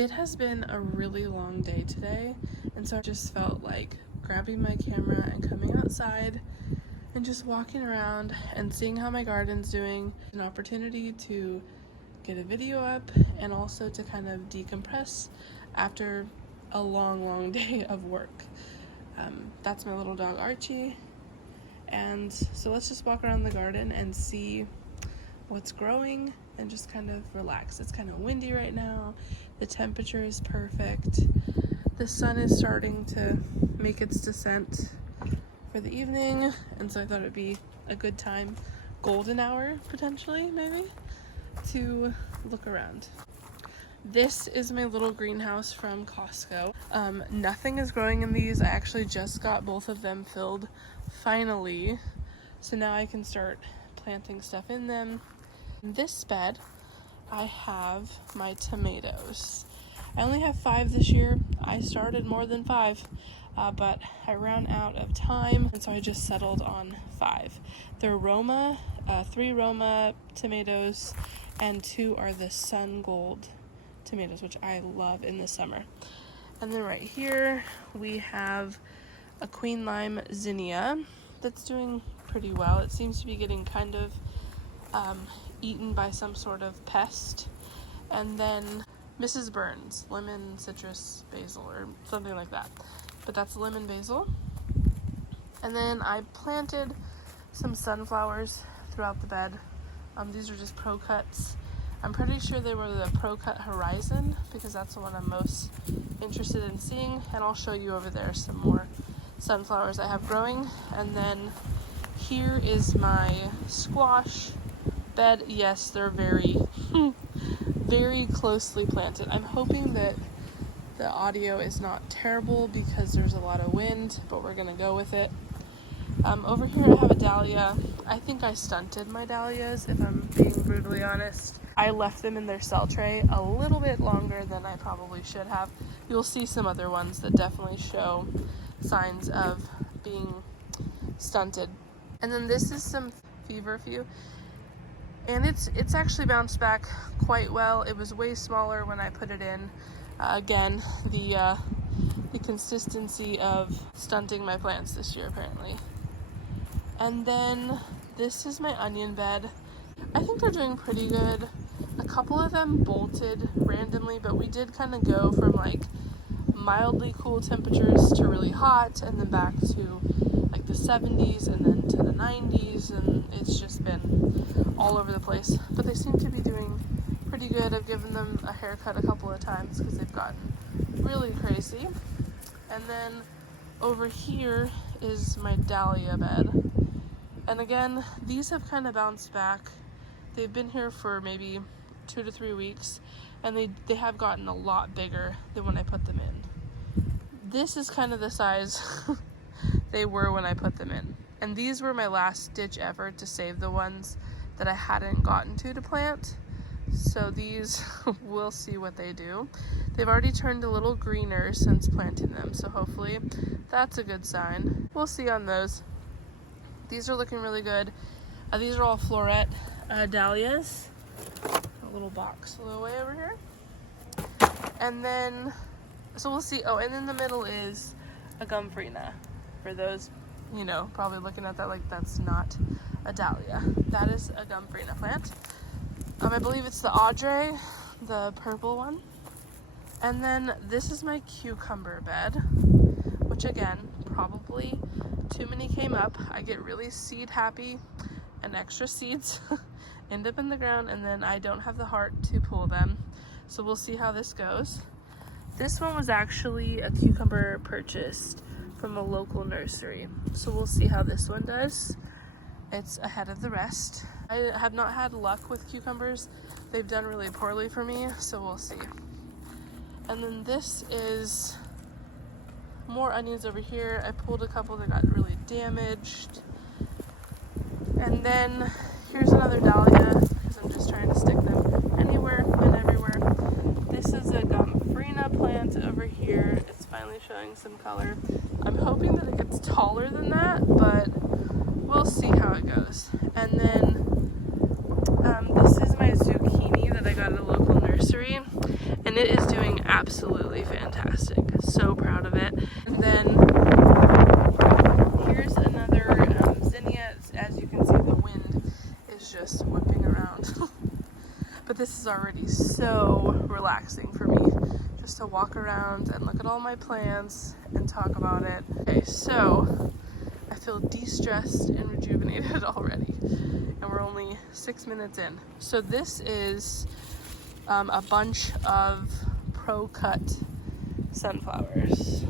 It has been a really long day today, and so I just felt like grabbing my camera and coming outside and just walking around and seeing how my garden's doing. An opportunity to get a video up and also to kind of decompress after a long day of work. That's my little dog Archie, and so let's just walk around the garden and see what's growing and just kind of relax. It's kind of windy right now. The temperature is perfect. The sun is starting to make its descent for the evening, and so I thought it'd be a good time, golden hour potentially maybe, to look around. This is my little greenhouse from Costco. Nothing is growing in these. I actually just got both of them filled finally, so now I can start planting stuff in them. In this bed I have my tomatoes. I only have 5 this year. I started more than 5, but I ran out of time, and so I just settled on 5. They're Roma, 3 Roma tomatoes, and 2 are the Sun Gold tomatoes, which I love in the summer. And then right here we have a Queen Lime zinnia that's doing pretty well. It seems to be getting kind of eaten by some sort of pest. And then Mrs. Burns, lemon, citrus, basil, or something like that. But that's lemon basil. And then I planted some sunflowers throughout the bed. These are just Pro Cuts. I'm pretty sure they were the Pro Cut Horizon because that's the one I'm most interested in seeing. And I'll show you over there some more sunflowers I have growing. And then here is my squash bed. Yes, they're very very closely planted. I'm hoping that the audio is not terrible because there's a lot of wind, but we're gonna go with it. Over here I have a dahlia. I think I stunted my dahlias, if I'm being brutally honest. I left them in their cell tray a little bit longer than I probably should have. You'll see some other ones that definitely show signs of being stunted. And then this is some feverfew, and it's actually bounced back quite well. It was way smaller when I put it in. Again, the consistency of stunting my plants this year apparently. And then this is my onion bed. I think they're doing pretty good. A couple of them bolted randomly, but we did kind of go from like mildly cool temperatures to really hot, and then back to like the 70s and then to the 90s, and it's just been all over the place. But they seem to be doing pretty good. I've given them a haircut a couple of times because they've gotten really crazy. And then over here is my dahlia bed. And again, these have kind of bounced back. They've been here for maybe 2 to 3 weeks, and they have gotten a lot bigger than when I put them in. This is kind of the size they were when I put them in. And these were my last ditch effort to save the ones that I hadn't gotten to plant. So these, we'll see what they do. They've already turned a little greener since planting them, so hopefully that's a good sign. We'll see on those. These are looking really good. These are all floret dahlias. A little box a little way over here. And then, so we'll see. Oh, and in the middle is a gumfrina. For those, you know, probably looking at that like that's not a dahlia. That is a gumfrina plant. I believe it's the Audrey, the purple one. And then this is my cucumber bed, which again, probably too many came up. I get really seed happy, and extra seeds end up in the ground, and then I don't have the heart to pull them. So we'll see how this goes. This one was actually a cucumber purchased from a local nursery. So we'll see how this one does. It's ahead of the rest. I have not had luck with cucumbers. They've done really poorly for me, so we'll see. And then this is more onions over here. I pulled a couple that got really damaged. And then here's another dahlia, because I'm just trying to stick them anywhere and everywhere. This is a gumfrina plant over here. It's finally showing some color. I'm hoping that it gets taller than that, but we'll see how it goes. And then this is my zucchini that I got at a local nursery, and it is doing absolutely fantastic. So proud of it. And then here's another zinnia. As you can see, the wind is just whipping around. But this is already so relaxing for me, just to walk around and look at all my plants and talk about it. Okay, so I feel de-stressed and rejuvenated already, and we're only 6 minutes in. So this is a bunch of pro-cut sunflowers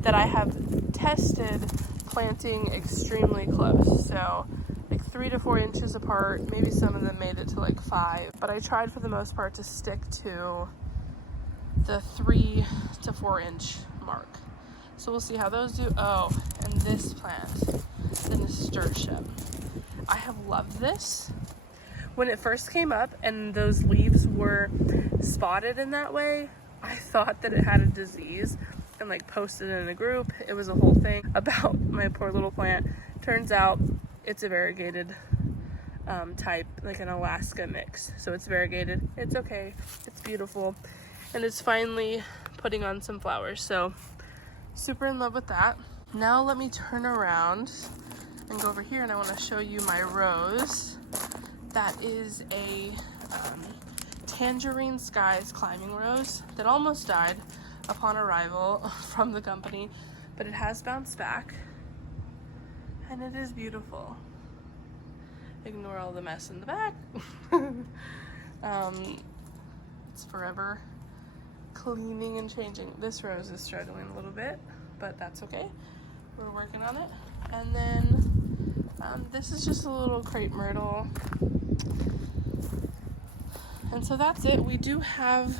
that I have tested planting extremely close, so like 3 to 4 inches apart. Maybe some of them made it to like 5, but I tried for the most part to stick to the 3 to 4 inch mark. So we'll see how those do. Oh, and this plant, the nasturtium. I have loved this. When it first came up and those leaves were spotted in that way, I thought that it had a disease and like posted in a group. It was a whole thing about my poor little plant. Turns out it's a variegated type, like an Alaska mix. So it's variegated. It's okay. It's beautiful. And it's finally putting on some flowers. So super in love with that. Now let me turn around and go over here, and I want to show you my rose. That is a Tangerine Skies climbing rose that almost died upon arrival from the company, but it has bounced back and it is beautiful. Ignore all the mess in the back. It's forever cleaning and changing. This rose is struggling a little bit, but that's okay. We're working on it. And then this is just a little crepe myrtle. And so that's it. We do have,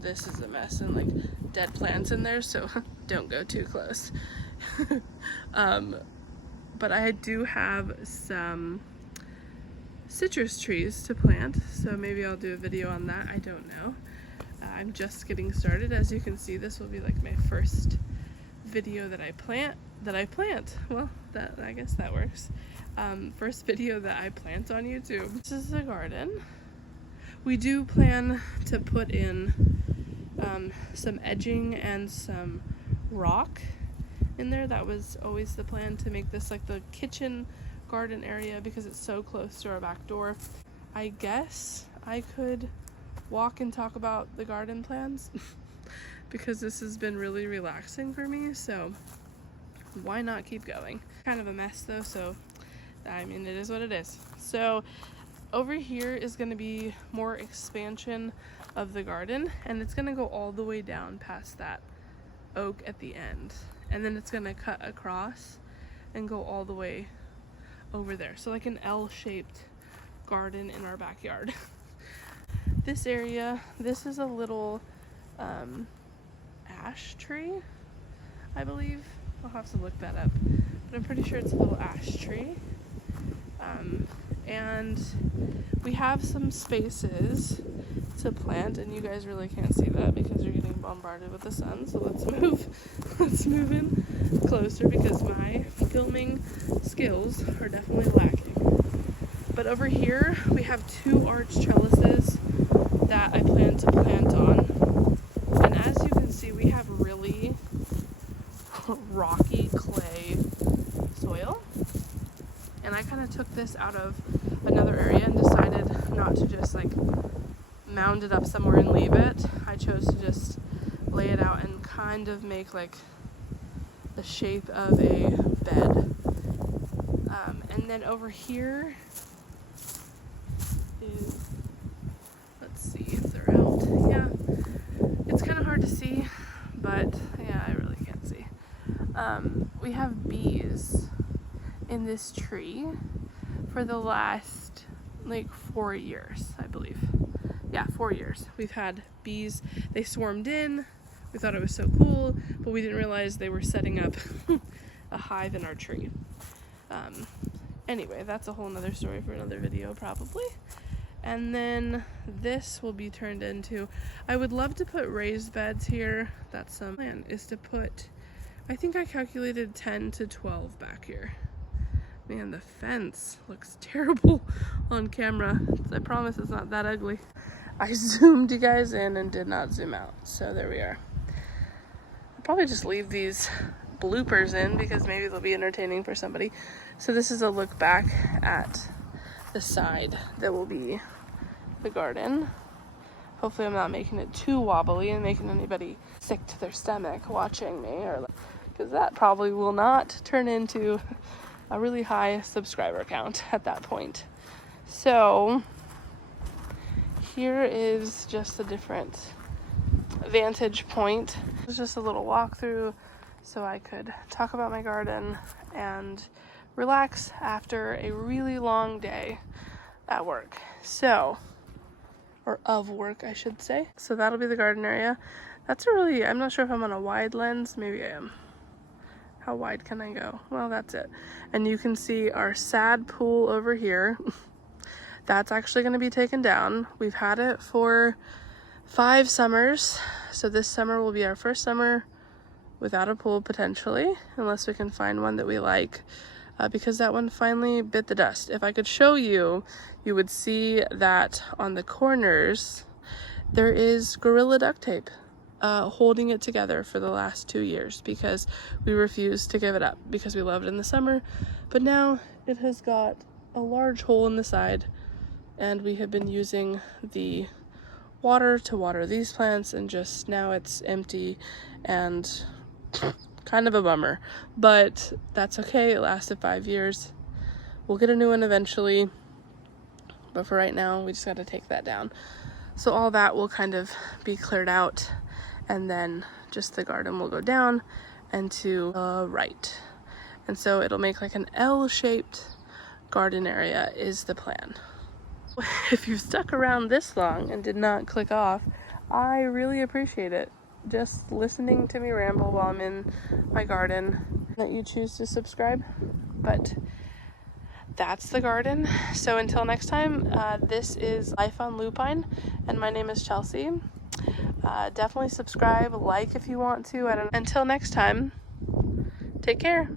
this is a mess and like dead plants in there, so don't go too close. But I do have some citrus trees to plant, so maybe I'll do a video on that. I don't know. I'm just getting started. As you can see, this will be like my first video that I plant. Well, I guess that works. First video that I plant on YouTube. This is the garden. We do plan to put in some edging and some rock in there. That was always the plan, to make this like the kitchen garden area because it's so close to our back door. I guess I could walk and talk about the garden plans because this has been really relaxing for me, so why not keep going? Kind of a mess though, so I mean, it is what it is. So over here is going to be more expansion of the garden, and it's going to go all the way down past that oak at the end, and then it's going to cut across and go all the way over there, so like an L-shaped garden in our backyard. This area, this is a little ash tree, I believe. I'll have to look that up, but I'm pretty sure it's a little ash tree. And we have some spaces to plant, and you guys really can't see that because you're getting bombarded with the sun, so let's move in closer because my filming skills are definitely lacking. But over here we have 2 arch trellises that I plan to plant on, and as you can see, we have really rocky clay soil, and I kind of took this out of another area and decided not to just like mound it up somewhere and leave it. I chose to just lay it out and kind of make like the shape of a bed. And then over here is, let's see if they're out. Yeah, it's kind of hard to see, but yeah, I really can't see. We have bees in this tree for the last like 4 years, I believe. Yeah, 4 years. We've had bees. They swarmed in. We thought it was so cool, but we didn't realize they were setting up a hive in our tree. Anyway, that's a whole nother story for another video probably. And then this will be turned into, I would love to put raised beds here. That's some plan, is to put, I think I calculated 10 to 12 back here. Man, the fence looks terrible on camera. I promise it's not that ugly. I zoomed you guys in and did not zoom out. So there we are. I'll probably just leave these bloopers in because maybe they'll be entertaining for somebody. So this is a look back at the side that will be the garden. Hopefully I'm not making it too wobbly and making anybody sick to their stomach watching me, or because that probably will not turn into a really high subscriber count at that point. So here is just a different vantage point. It was just a little walkthrough so I could talk about my garden and relax after a really long day at work. Or of work, I should say. So that'll be the garden area. I'm not sure if I'm on a wide lens. Maybe I am. How wide can I go? Well, that's it. And you can see our sad pool over here. That's actually going to be taken down. We've had it for 5 summers. So this summer will be our first summer without a pool, potentially, unless we can find one that we like. Because that one finally bit the dust. If I could show you, you would see that on the corners, there is Gorilla duct tape holding it together for the last 2 years because we refused to give it up because we loved it in the summer. But now it has got a large hole in the side and we have been using the water to water these plants, and just now it's empty and kind of a bummer, but that's okay. It lasted 5 years. We'll get a new one eventually, but for right now we just got to take that down. So all that will kind of be cleared out, and then just the garden will go down and to the right, and so it'll make like an L-shaped garden area is the plan. If you've stuck around this long and did not click off, I really appreciate it. Just listening to me ramble while I'm in my garden, that you choose to subscribe. But that's the garden. So until next time, this is Life on Lupine, and my name is Chelsea. Definitely subscribe, like if you want to. Until next time, take care.